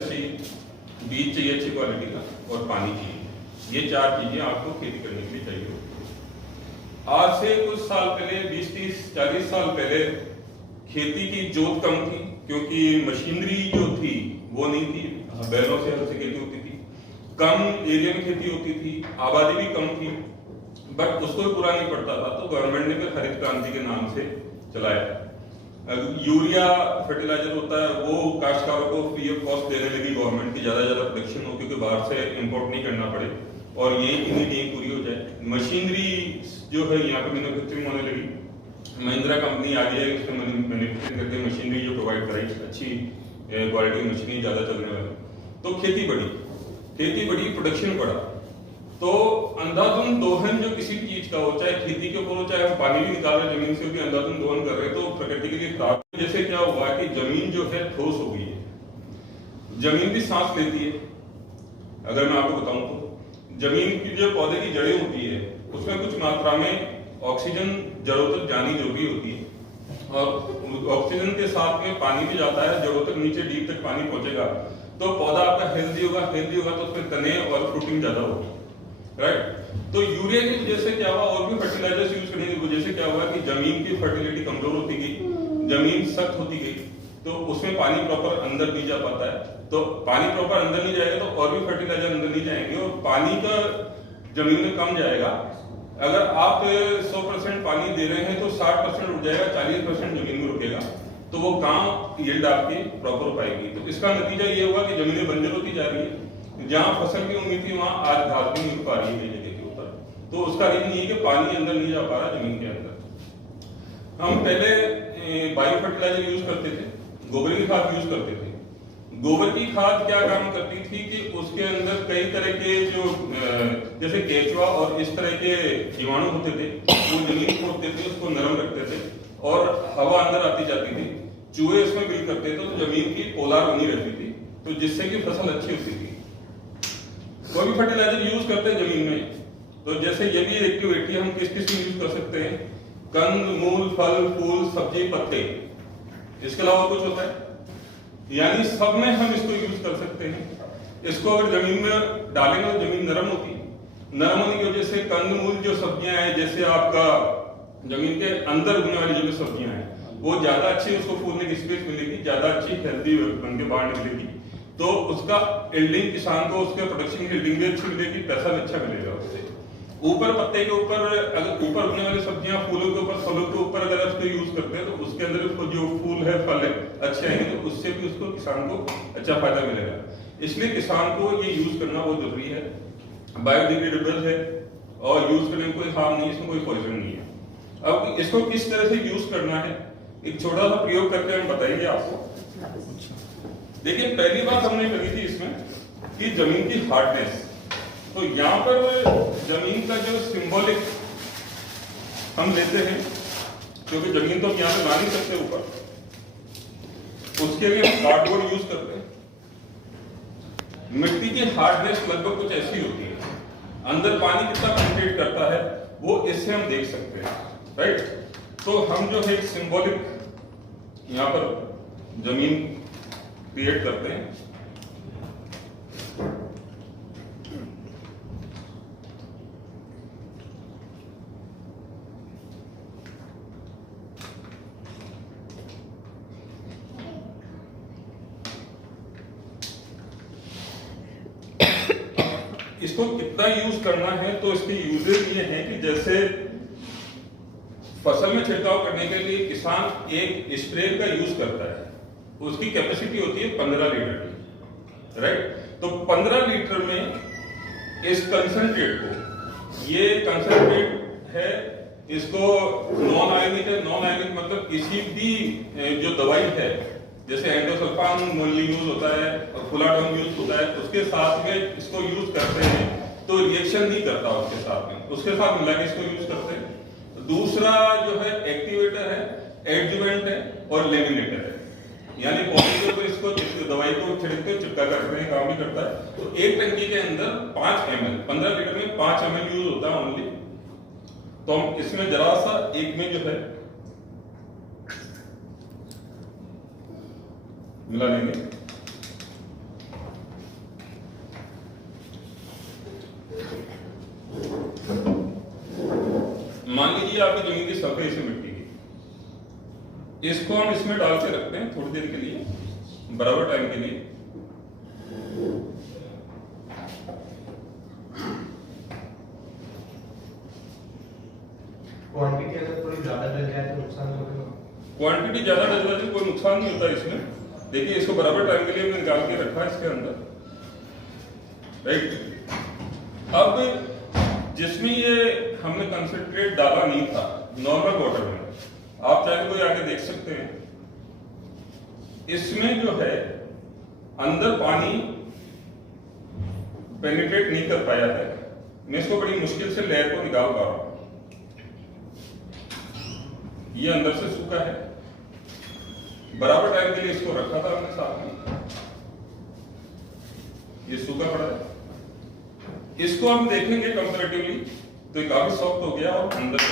बीज चाहिए अच्छी क्वालिटी का और पानी चाहिए। ये चार चीजें आपको खेती करने के लिए चाहिए होती है। आज से कुछ साल पहले 20, 30, 40 साल पहले खेती की जोत कम थी क्योंकि मशीनरी जो थी वो नहीं थी, बैलों से हल से खेती होती थी, कम एरिया में खेती होती थी, आबादी भी कम थी, बट उसको भी पूरा नहीं पड़ता था तो गवर्नमेंट ने फिर हरित क्रांति के नाम से चलाया। यूरिया फर्टिलाइजर होता है वो काश्तकारों को फ्री ऑफ कॉस्ट देने लगी गवर्नमेंट की, ज्यादा प्रोडक्शन हो क्योंकि बाहर से इंपोर्ट नहीं करना पड़े और यही की नीड पूरी हो जाए। मशीनरी जो है यहाँ पे मैन्युफैक्चरिंग होने लगी, महिंद्रा कंपनी आ गई है, उसने मैन्युफैक्चरिंग करके मशीनरी जो प्रोवाइड कराई, अच्छी क्वालिटी की मशीनरी ज्यादा चलने वाली, तो खेती बढ़ी, प्रोडक्शन बढ़ा। तो अंधाधुंध दोहन जो किसी भी चीज का हो, चाहे खेती के ऊपर हो, चाहे हम पानी भी निकाल रहे जमीन से भी अंधाधुंध दोहन कर रहे हैं, तो प्रकृति के लिए खराब। जैसे क्या हुआ कि जमीन जो है ठोस हो गई है, जमीन भी सांस लेती है। अगर मैं आपको बताऊं तो जमीन की जो पौधे की जड़ें होती है उसमें कुछ मात्रा में ऑक्सीजन जड़ों तक जानी जरूरी होती है और ऑक्सीजन के साथ में पानी भी जाता है, जड़ों तक नीचे डीप तक पानी पहुंचेगा तो पौधा आपका हेल्दी होगा तो उसमें तने और फ्रूटिंग ज्यादा होगी, राइट। तो यूरिया की वजह से क्या हुआ, और भी फर्टिलाइजर्स यूज करने की वजह से क्या हुआ कि जमीन की फर्टिलिटी कमजोर होती गई, जमीन सख्त होती गई, तो उसमें पानी प्रॉपर अंदर नहीं जा पाता है। तो पानी प्रॉपर अंदर नहीं जाएगा तो और भी फर्टिलाइजर अंदर नहीं जाएंगे और पानी का जमीन में कम जाएगा। अगर आप 100% पानी दे रहे हैं तो 60% रुक जाएगा, 40% जमीन में रुकेगा, तो वो काम यील्ड आपकी प्रॉपर हो पाएगी। तो इसका नतीजा ये होगा कि जमीनें बंजर होती जा रही है, जहां फसल की उम्मीद थी वहां आज घास भी नहीं उग पा रही है जगह के ऊपर। तो उसका रीजन ये है कि पानी अंदर नहीं जा पा रहा जमीन के अंदर। हम पहले बायो फर्टिलाइजर यूज करते थे, गोबर की खाद यूज करते थे। गोबर की खाद क्या काम करती थी कि उसके अंदर कई तरह के जो जैसे केचुआ और इस तरह के जीवाणु होते थे वो जमीन खोदते थे, उसको नरम रखते थे और हवा अंदर आती जाती थी, चूहे उसमें बिल करते थे तो जमीन की पोलार बनी रहती थी, तो जिससे कि फसल अच्छी होती थी। कोई भी फर्टिलाइजर यूज करते हैं जमीन में, तो जैसे ये भी एक्टिविटी हम किस किस यूज कर सकते हैं, कंद मूल फल फूल सब्जी पत्ते, इसके अलावा कुछ होता है, यानी सब में हम इसको यूज कर सकते हैं। इसको अगर जमीन में डालेंगे तो जमीन नरम होती है, नरम होने की वजह से कंद मूल जो सब्जियां हैं, जैसे आपका जमीन के अंदर उगने वाली जो सब्जियां हैं वो ज्यादा अच्छी, उसको फूलने की स्पेस मिलेगी, ज्यादा अच्छी हेल्दी बन के बाहर निकलेगी, तो उसका यील्डिंग किसान को उसके प्रोडक्शन की यील्डिंग भी अच्छी मिलेगी, पैसा भी अच्छा मिलेगा उससे। ऊपर पत्ते के ऊपर, अगर ऊपर उगने वाली सब्जियां फूलों के ऊपर, फलों के ऊपर अगर उसको यूज करते हैं तो उसके अंदर उसको जो फूल है फल है अच्छे आएंगे, तो उससे भी उसको किसान को अच्छा फायदा मिलेगा। इसलिए किसान को ये यूज करना बहुत जरूरी है, बायोडिग्रेडेबल है और यूज करने में कोई हार्म नहीं, इसमें कोई पॉइजन नहीं है। अब इसको किस तरह से यूज करना है एक छोटा सा प्रयोग करके हम बताएंगे आपको। देखिए पहली बात हमने करी थी इसमें कि जमीन की हार्डनेस, तो यहां पर जमीन का जो सिंबॉलिक हम लेते हैं, क्योंकि जमीन तो हम यहां पे ला नहीं सकते ऊपर, उसके लिए कार्डबोर्ड यूज करते हैं। मिट्टी की हार्डनेस लगभग कुछ ऐसी होती है, अंदर पानी कितना पेनिट्रेट करता है वो इससे हम देख सकते हैं, राइट। तो हम जो है एक सिंबॉलिक यहां पर जमीन क्रिएट करते हैं। इसको कितना यूज करना है, तो इसके यूजेज ये हैं कि जैसे फसल में छिड़काव करने के लिए किसान एक स्प्रे का यूज करता है, उसकी कैपेसिटी होती है 15 लीटर की, राइट। तो 15 लीटर में इस कंसंट्रेट को, ये कंसंट्रेट है, इसको नॉन आयनिक है, नॉन आयनिक मतलब किसी भी जो दवाई है जैसे एंडोसल्फान यूज होता है और फुलाडोन यूज होता है, उसके साथ में इसको यूज करते हैं तो रिएक्शन नहीं करता उसके साथ में, उसके साथ मिला के इसको यूज करते हैं। दूसरा जो है एक्टिवेटर है, एडजुवेंट है और लेमिनेटर है, यानी पौधे के ऊपर इसको दवाई को छिड़कते चिपका करते हैं, काम भी करता है। तो एक टंकी के अंदर 5 ml, 15 लीटर में 5 ml यूज होता है ओनली। तो हम इसमें जरा सा एक में जो है मिला लेंगे। मान लीजिए आपकी जमीन की सरफेस है मिट्टी की, इसको हम इसमें डाल के रखते हैं थोड़ी देर के लिए, बराबर टाइम के लिए। क्वांटिटी अगर थोड़ी ज्यादा डल जाए तो नुकसान होगा? क्वांटिटी ज्यादा डल जाए तो कोई नुकसान नहीं होता इसमें। देखिए इसको बराबर टाइम के लिए हमने निकाल के रखा है इसके अंदर, राइट। अब जिसमें ये हमने कंसंट्रेट डाला नहीं था नॉर्मल वाटर में, आप चाहे कोई आके देख सकते हैं, इसमें जो है अंदर पानी पेनिट्रेट नहीं कर पाया है। मैं इसको बड़ी मुश्किल से लेयर को निकाल पा रहा हूं। ये अंदर से सूखा है, बराबर टाइम के लिए इसको रखा था हमने साथ में, ये सूखा पड़ा है। इसको हम देखेंगे कंपैरेटिवली तो ये काफी सॉफ्ट हो गया और अंदर से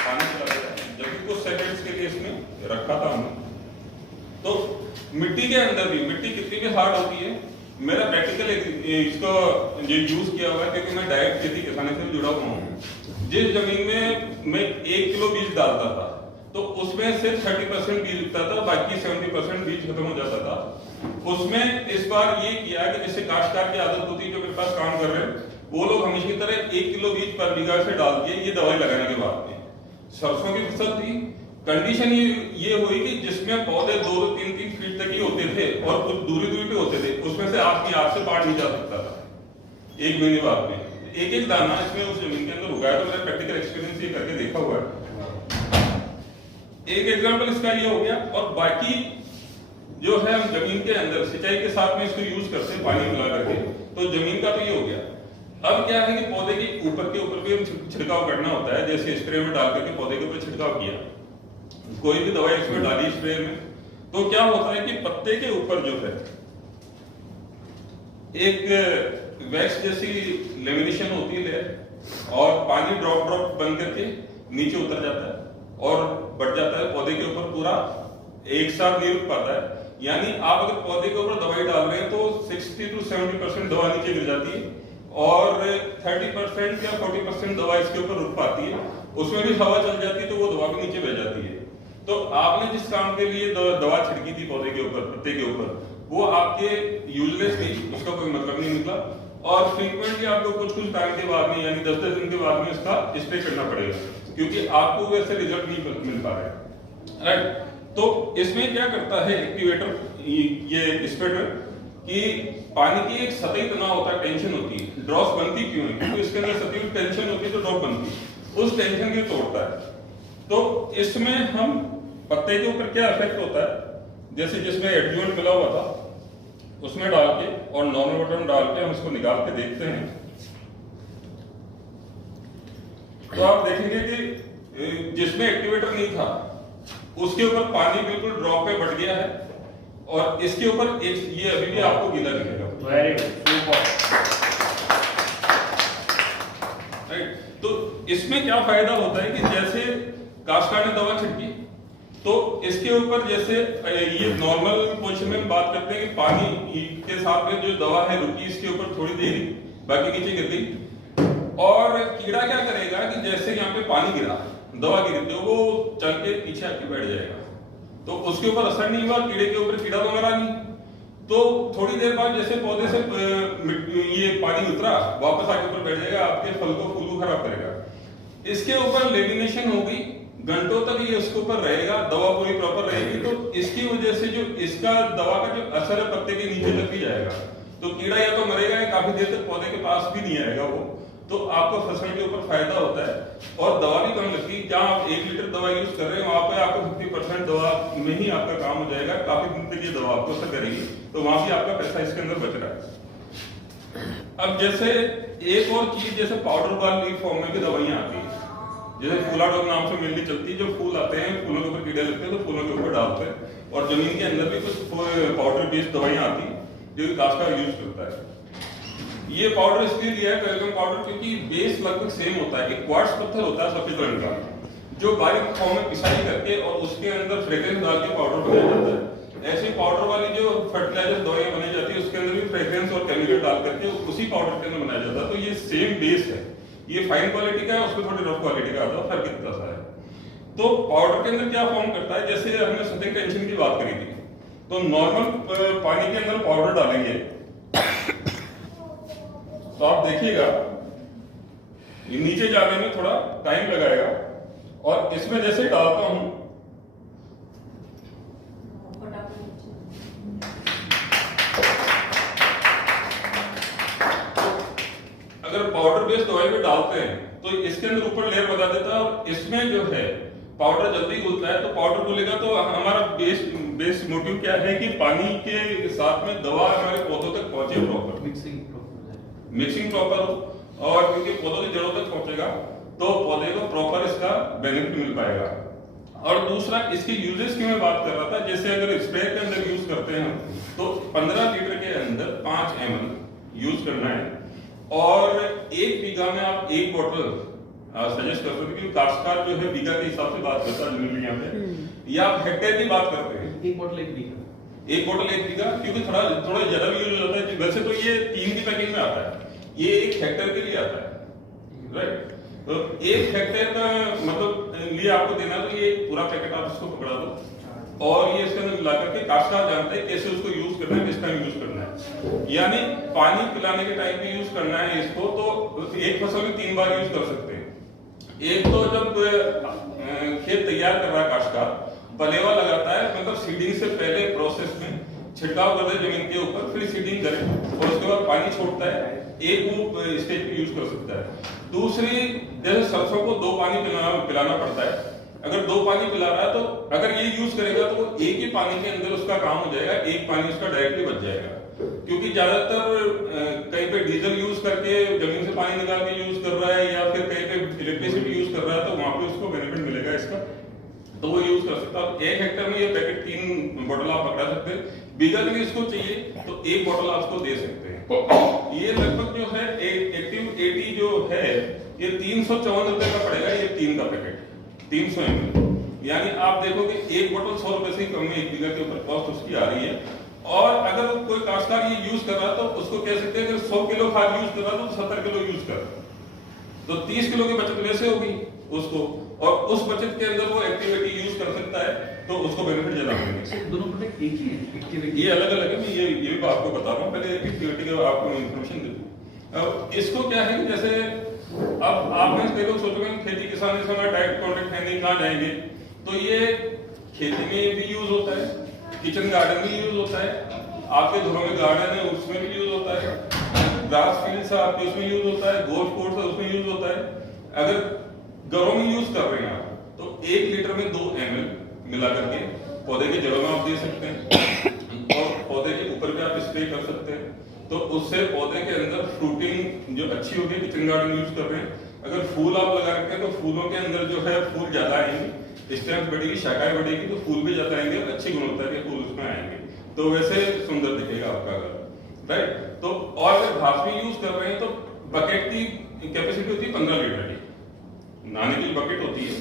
पानी चला गया, जबकि कुछ सेकंड्स के लिए इसमें रखा था हमने। तो मिट्टी के अंदर भी, मिट्टी कितनी भी हार्ड होती है, मेरा प्रैक्टिकल इसको जो यूज किया हुआ है क्योंकि मैं डायरेक्ट खेती किसानी से जुड़ा हुआ हूँ। जिस जमीन में मैं 1 किलो बीज डालता था तो उसमें सिर्फ 30% बीज उगता था, बाकी 70% बीज खत्म हो जाता था। उसमें इस बार ये किया कि जैसे काश्तकार की आदत होती है जो मेरे पास काम कर रहे हैं, वो लोग हमेशा की तरह 1 किलो बीज पर बीघा से डाल दिए ये दवाई लगाने के बाद में। सरसों की फसल थी, कंडीशन ये हुई कि जिसमें पौधे 2-3 फीट तक ही होते थे और कुछ दूरी पे होते थे, उसमें से आपकी आग से पार नहीं जा सकता था 1 महीने बाद में। एक दाना इसमें उस जमीन के अंदर उगाया, तो मेरा प्रैक्टिकल एक्सपीरियंस ये करके देखा हुआ है। एक एग्जांपल इसका ये हो गया। और बाकी जो है हम जमीन के अंदर सिंचाई के साथ में इसको यूज करते हैं पानी मिला करके, तो जमीन का तो ये हो गया। अब क्या है कि पौधे के ऊपर भी हम छिड़काव करना होता है, जैसे स्प्रे में डाल करके पौधे के ऊपर छिड़काव किया, कोई भी दवाई इसमें डाली स्प्रे में, तो क्या होता है कि पत्ते के ऊपर जो है एक वैक्स जैसी लेमिनेशन होती है लेयर, और पानी ड्रॉप बन करके नीचे उतर जाता है और बढ़ जाता है पौधे के ऊपर, पूरा एक साथ नहीं रुक पाता है। यानी आप अगर पौधे के ऊपर दवाई डाल रहे हैं तो 60 to 70% दवा नीचे गिर जाती है और 30% या 40% दवा इसके ऊपर रुक पाती है। उसमें भी हवा चल जाती है तो वो दवा भी नीचे बह जाती है। तो आपने जिस काम के लिए दवा छिड़की थी पौधे के ऊपर, पत्ते के ऊपर, वो आपके यूजलेस थी, उसका कोई मतलब नहीं निकला। और फ्रीक्वेंटली आपको कुछ टाइम के बाद में, यानी 10-10 दिन के बाद में इसका स्प्रे करना पड़ेगा, क्योंकि आपको वैसे रिजल्ट नहीं मिल पा रहे, राइट। तो इसमें क्या करता है एक्टिवेटर, ये स्प्रेडर, कि पानी की एक सतही तनाव होता है, टेंशन होती है। ड्रॉप्स बनती क्यों है? क्योंकि इसके अंदर सतही टेंशन होती है तो ड्रॉप बनती है, उस टेंशन को तोड़ता है। तो इसमें हम पत्ते के ऊपर क्या इफेक्ट होता है, जैसे जिसमें एडजुवेंट मिला हुआ था उसमें डाल के और नॉर्मल वाटर में डाल के हम इसको निकाल के देखते हैं, तो आप देखेंगे कि जिसमें एक्टिवेटर नहीं था उसके ऊपर पानी बिल्कुल ड्रॉप पे बढ़ गया है, और इसके ऊपर एक ये अभी भी आपको गीला दिखेगा। Very good, right. तो इसमें क्या फायदा होता है कि जैसे काश्तकार ने दवा छिड़की तो इसके ऊपर जैसे ये नॉर्मल पोजीशन में बात करते हैं कि पानी के साथ में जो दवा है रुकी इसके ऊपर थोड़ी देर, बाकी नीचे गिर गई। और कीड़ा क्या करेगा कि जैसे यहाँ पे पानी गिरा, दवा गिरी, तो वो चल के पीछे आके बैठ जाएगा, तो उसके ऊपर असर नहीं हुआ, कीड़े के ऊपर कीड़ा तो मरा नहीं। तो थोड़ी देर बाद जैसे पौधे से ये पानी उतरा, वापस आके ऊपर बैठ जाएगा, आपके फल को फूल को खराब करेगा। इसके ऊपर लेमिनेशन हो गई, घंटों तक ये उसके ऊपर रहेगा, दवा पूरी प्रॉपर रहेगी, तो इसकी वजह से जो इसका दवा का जो असर है पत्ते के नीचे तक भी जाएगा, तो कीड़ा या तो मरेगा या काफी देर तक पौधे के पास भी नहीं आएगा वो, तो आपको फसल के ऊपर फायदा होता है। और दवा भी कम लगती है, जहां आप 1 लीटर दवा यूज कर रहे हैं वहां पे आपको 50% दवा में ही आपका काम हो जाएगा, काफी दिन तक ये दवा आपको असर करेगी, तो वहां भी आपका पैसा इसके अंदर बच रहा है। अब जैसे एक और चीज, जैसे पाउडर वाली फॉर्म में भी दवाइयां आती है, जैसे फूलाडोल नाम से मिलनी चलती है, जो फूल आते हैं फूलों के ऊपर कीड़े लगते हैं तो फूलों के ऊपर डालते हैं, और जमीन के अंदर भी कुछ पाउडर बेस्ड दवाइयां आती है जो काश्तकार यूज करता है। ये पाउडर इसलिए लिया है कैल्शियम पाउडर क्योंकि बेस लगभग सेम होता है, एक क्वार्ट्ज पत्थर होता है सफेद रंग का, जो बारीक फॉर्म में पिसाई करके और उसके अंदर फ्रेग्रेंस डाल के पाउडर बनाया जाता है। ऐसी पाउडर वाली जो फर्टिलाइजर दवाइयां बनाई जाती है उसके अंदर भी फ्रेग्रेंस और केमिकल डाल करके उसी पाउडर के अंदर बनाया जाता है, तो ये सेम बेस है, ये फाइन क्वालिटी का है, उसमें थोड़ी रफ क्वालिटी का आता है, फर्क इतना सा है। तो पाउडर के अंदर क्या फॉर्म करता है, जैसे हमने सतह टेंशन की बात करी थी, तो नॉर्मल पानी के अंदर पाउडर डालेंगे तो आप देखिएगा ये नीचे जाने में थोड़ा टाइम लगाएगा, और इसमें जैसे डालता हूं अगर पाउडर बेस्ड ऑयल में डालते हैं तो इसके अंदर ऊपर लेयर बना देता है, और इसमें जो है पाउडर जल्दी घुलता है। तो पाउडर घुलेगा तो हमारा बेस मोटिव क्या है कि पानी के साथ में दवा हमारे पौधों तक पहुंचे, प्रॉपर मिक्सिंग प्रॉपर हो, और क्योंकि पौधों की जड़ों तक पहुंचेगा तो पौधे को प्रॉपर इसका बेनिफिट मिल पाएगा। और दूसरा इसकी यूजेस की मैं बात कर रहा था, जैसे अगर स्प्रे के अंदर यूज करते हैं तो 15 लीटर के अंदर 5 ml यूज करना है, और 1 बीघा में आप 1 बोतल सजेस्ट कर सकते हैं, क्योंकि काश्तकार जो है बीघा के हिसाब से बात करता है जनरली यहाँ पे, या आप हेक्टेयर की बात करते हैं, 1 बोतल 1 बीघा, 1 बोतल 1 बीघा, क्योंकि थोड़ा ज्यादा भी यूज हो जाता है। वैसे तो ये 3 की पैकिंग में आता है, ये 1 हेक्टेयर के लिए आता है, राइट। तो 1 हेक्टेयर का मतलब लिए आपको देना, तो ये पूरा पैकेट आप इसको पकड़ा दो, और ये इसके अंदर मिला करके काश्तकार जानते हैं कैसे उसको यूज करना है, किस टाइम यूज करना है। यानी पानी पिलाने के टाइम पे यूज करना है इसको, तो एक फसल में 3 बार यूज कर सकते हैं। एक तो जब खेत तैयार कर रहा है काश्तकार, पलेवा लगाता है, मतलब सीडिंग से पहले प्रोसेस में छिड़काव कर दे जमीन के ऊपर, फिर सीडिंग करे और उसके बाद पानी छोड़ता है, एक वो स्टेज पे यूज कर सकता है। दूसरी, जैसे सरसों को 2 पानी पिलाना पड़ता है, अगर 2 पानी पिला रहा है तो अगर ये यूज करेगा तो एक ही पानी के अंदर उसका काम हो जाएगा, एक पानी उसका डायरेक्टली बच जाएगा। क्योंकि ज्यादातर कहीं पे डीजल यूज करके जमीन से पानी निकाल के यूज कर रहा है, या फिर कहीं पे इलेक्ट्रिसिटी यूज कर रहा है, तो वहां पे उसको बेनिफिट मिलेगा इसका, तो वो यूज कर सकता है। 1 हेक्टेयर में ये पैकेट 3 बोतल आप पकड़ा सकते हैं। बीघा के लिए इसको चाहिए तो 1 बोतल आप उसको दे सकते हैं। ये लगभग जो है एक्टिव 80 जो है ये 354 रुपए का पड़ेगा, ये 3 का पैकेट 300 ml। यानी आप देखोगे 1 बोतल 100 रुपए से कम में 1 बीघा के ऊपर कॉस्ट उसकी आ रही है। और अगर कोई काश्तकार ये यूज कर रहा तो उसको कह सकते हैं कि 100 किलो खाद यूज कर रहा तो 70 किलो यूज कर, तो 30 किलो की बचत वैसे होगी उसको, और उस बचत के अंदर वो एक्टिविटी यूज कर सकता है, तो उसको बेनिफिट ज्यादा मिलेगा। दोनों प्रोडक्ट एक ही है, ये अलग अलग है, मैं ये भी आपको बता रहा हूँ, पहले एक्टिविटी का आपको इन्फॉर्मेशन दे दूं। अब इसको क्या है कि जैसे अब आप में कई लोग सोचोगे खेती किसानी से हमारा डायरेक्ट कॉन्टेक्ट है नहीं, कहाँ जाएंगे, तो ये खेती में भी यूज होता है, किचन गार्डन में यूज होता है, आपके घरों में गार्डन है उसमें भी यूज होता है, ग्रास फील्ड है आपके उसमें यूज होता है, गोल्फ कोर्स है उसमें यूज होता है। अगर घरों में यूज कर रहे हैं आप तो 1 लीटर में 2 ml मिला करके पौधे की जड़ों में आप दे सकते हैं, और पौधे के ऊपर भी आप स्प्रे कर सकते हैं, तो उससे पौधे के अंदर फ्रूटिंग जो अच्छी होगी। किचन गार्डन यूज कर रहे हैं, अगर फूल आप लगा रखते हैं तो फूलों के अंदर जो है फूल ज्यादा आएंगे, स्ट्रेंथ बढ़ेगी, शाखाएं बढ़ेगी, तो फूल भी ज्यादा आएंगे, अच्छी गुणवत्ता के फूल उसमें आएंगे, तो वैसे सुंदर दिखेगा आपका घर, राइट। तो और अगर घास में यूज कर रहे हैं तो बकेट की कैपेसिटी होती है 15 लीटर की, नहाने की बकेट होती है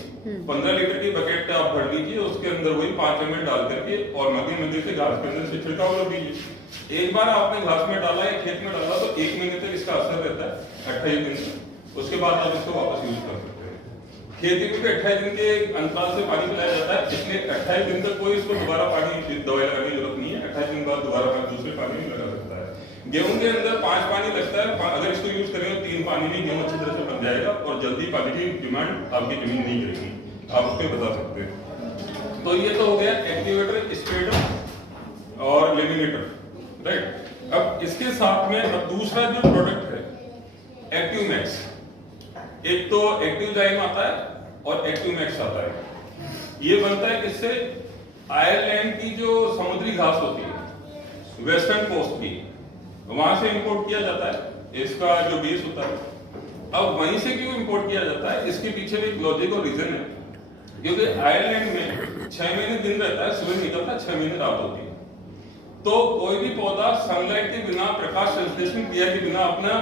15 लीटर की बकेट आप भर लीजिए, उसके अंदर वही 5 ml डाल करके और मध्य से घास के अंदर से छिड़काव कर दीजिए। एक बार आपने घास में डाला या खेत में डाला तो 1 महीने तक इसका असर रहता है, 28 दिन तक, उसके बाद आप इसको वापस यूज कर सकते हैं। खेती में भी 28 दिन के अंतराल से पानी पिलाया जाता है, इसलिए 28 दिन तक कोई इसको दोबारा पानी दवाई लगाने की जरूरत नहीं है, 28 दिन बाद दोबारा दूसरे पानी में लगा सकता है। गेहूं के अंदर 5 पानी लगता है, अगर इसको यूज करेंगे 3 पानी में गेहूं अच्छी तरह से बन जाएगा, और जल्दी पानी की डिमांड आपकी जमीन नहीं करेगी, आप उसको बता सकते हैं। तो ये तो हो गया एक्टिवेटर, स्प्रेडर और लेमिनेटर, राइट। अब इसके साथ में अब दूसरा जो प्रोडक्ट है एक्टिव मैक्स, एक तो एक्टिव जाइम आता है और एक्टिव मैक्स आता है। ये बनता है किससे, आयरलैंड की जो समुद्री घास होती है वेस्टर्न कोस्ट की, वहां से इंपोर्ट किया जाता है, इसका जो बेस होता है। अब वहीं से क्यों इंपोर्ट किया जाता है, इसके पीछे भी एक लॉजिक और रीजन है, क्योंकि आयरलैंड में 6 महीने दिन रहता है, सूरज निकलता है, 6 महीने रात होती है, तो कोई भी पौधा सनलाइट के बिना, प्रकाश संश्लेषण क्रिया के बिना अपना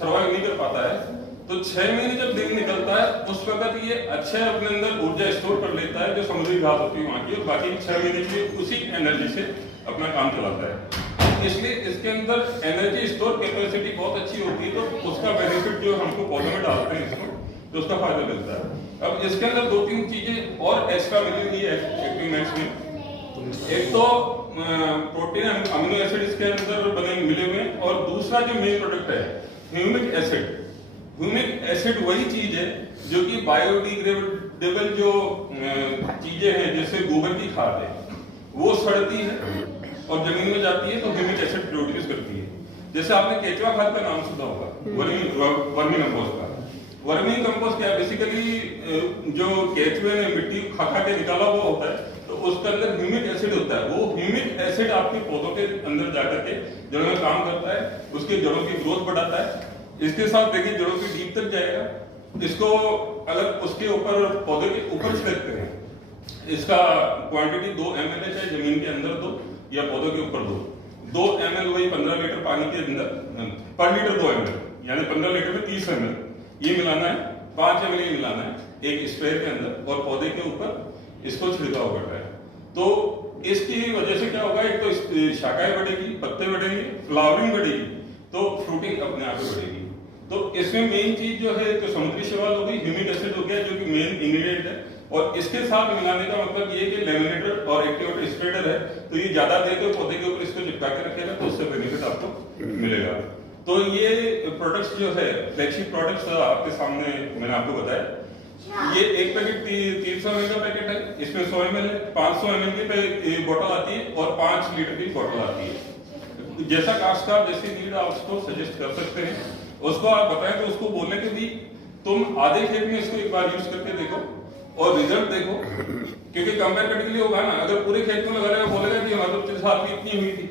सर्वाइव नहीं कर पाता है। तो 6 महीने जब दिन निकलता है उस वक्त ये अच्छा अपने अंदर ऊर्जा स्टोर कर लेता है जो समुद्री घास होती है वहां की, और बाकी 6 महीने की उसी एनर्जी से अपना काम चलाता है। इसलिए इसके अंदर एनर्जी स्टोर कैपेसिटी बहुत अच्छी होती है, तो उसका बेनिफिट जो हमको पौधों में डालते हैं इसको, तो उसका फायदा मिलता है। अब इसके अंदर 2-3 चीजें और एक्स्ट्रा मिली हुई है एक्टिव मैक्स में। एक तो प्रोटीन अमीनो एसिड इसके अंदर बने मिले हुए हैं, और दूसरा जो मेन प्रोडक्ट है ह्यूमिक एसिड। ह्यूमिक एसिड वही चीज है जो कि बायोडिग्रेडेबल जो चीजें हैं, जैसे गोबर की खाद है, वो सड़ती है और जमीन में जाती है तो ह्यूमिक एसिड प्रोड्यूस करती है। जैसे आपने केचुआ खाद का नाम सुना होगा, वर्मी कंपोस्ट का। वर्मी कंपोस्ट क्या है? बेसिकली जो केचुए ने मिट्टी खा के निकाला हुआ होता है, तो उसके अंदर ह्यूमिक एसिड होता है। वो ह्यूमिक एसिड आपके पौधों के अंदर जाकर के जड़ों में काम करता है, उसके जड़ों की ग्रोथ बढ़ाता है। इसके साथ देखिए जड़ों की डीप तक जाएगा। इसको अगर उसके ऊपर पौधे के ऊपर छिड़कते हैं, इसका क्वांटिटी 2 ml है, चाहे जमीन के अंदर दो या पौधों के ऊपर दो। 2 ml वही 15 लीटर पानी के अंदर, पर लीटर 2 ml, यानी 15 लीटर में 30 ml ये मिलाना है, 5 ml ये मिलाना है एक स्प्रे के अंदर, और पौधे के ऊपर इसको छिड़काव कर रहा है। तो इसकी वजह से क्या होगा? एक तो शाखाएं बढ़ेगी, पत्ते बढ़ेंगे, फ्लावरिंग बढ़ेगी, तो फ्रूटिंग अपने आप ही बढ़ेगी। तो इसमें मेन चीज जो है, तो समुद्री शैवाल हो गई, ह्यूमिक एसिड हो गया जो कि मेन इंग्रेडिएंट है, और इसके साथ मिलाने का मतलब ये कि लेमिनेटर और एक्टिवेटर स्प्रेडर है, तो ये ज्यादा देर तो पौधे के ऊपर इसको चिपका के रखेगा, तो उससे बेनिफिट आपको मिलेगा। तो ये प्रोडक्ट्स जो है, फ्लैगशिप प्रोडक्ट्स आपके सामने मैंने आपको बताया। ये एक पैकेट 300 ml का पैकेट है, इसमें 100 ml है, 500 ml की बोतल आती है और 5 लीटर की बोतल आती है। जैसा काश्तकार जैसी नीड आप उसको सजेस्ट कर सकते हैं, उसको आप बताएं तो उसको बोलने के भी तुम आधे खेत में इसको एक बार यूज करके देखो और रिजल्ट देखो, क्योंकि कंपेयर करने के लिए होगा ना। अगर पूरे खेत में लगा रहेगा, बोलेगा कि हमारे तो पिछले साल भी इतनी हुई थी,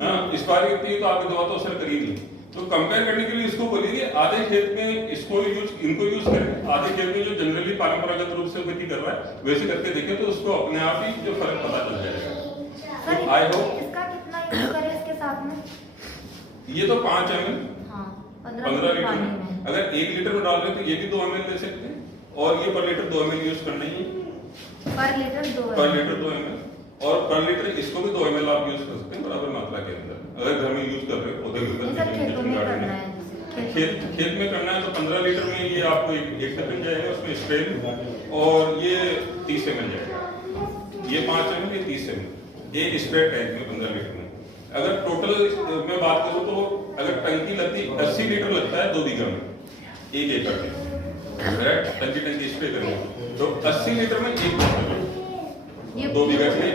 हाँ इस बार इतनी हुई, तो आपकी दवा तो असर करी नहीं। तो कंपेयर करने के लिए इसको बोलिए आधे खेत में इसको इनको यूज करें, आधे खेत में जो जनरली परंपरागत रूप से खेती कर रहा है वैसे करके देखें, तो उसको अपने आप ही जो फर्क पता चल जाएगा। आई होप इसका कितना यूज करें इसके साथ में? ये तो 5 ml 15 लीटर पानी में, में। अगर 1 लीटर में डाल रहे तो ये भी 2 ml ले सकते हैं, और ये पर लीटर 2 ml यूज करना ही है। पर लीटर 2 ml, और पर लीटर इसको भी 2 ml आप यूज कर सकते हैं बराबर मात्रा के अंदर, अगर घर में यूज कर रहे हो पौधे के ऊपर। खेत में करना है तो 15 लीटर में ये आपको एक टन जाएगा उसमें स्प्रे, और ये 30 ml जाएगा, ये 5 ml, ये 30 ml एक स्प्रे टैंक में 15 लीटर में। अगर टोटल में बात करूं तो अगर टंकी लगती 80 लीटर लगता है 2 बीघा में, 1 एकड़ में टंकी स्प्रे करने, तो 80 लीटर में 1 बोतल, 2 बीघा में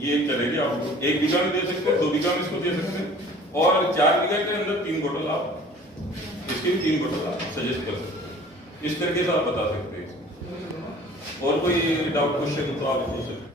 ये चलेगी। आप 1 बीघा में दे सकते हैं, 2 बीघा में इसको दे सकते हैं, और 4 बीघा के अंदर 3 बोतल आप इसकी भी 3 बोतल आप सजेस्ट कर सकते हैं। इस तरीके से आप बता सकते हैं। और कोई डाउट क्वेश्चन तो आप पूछ सकते हैं।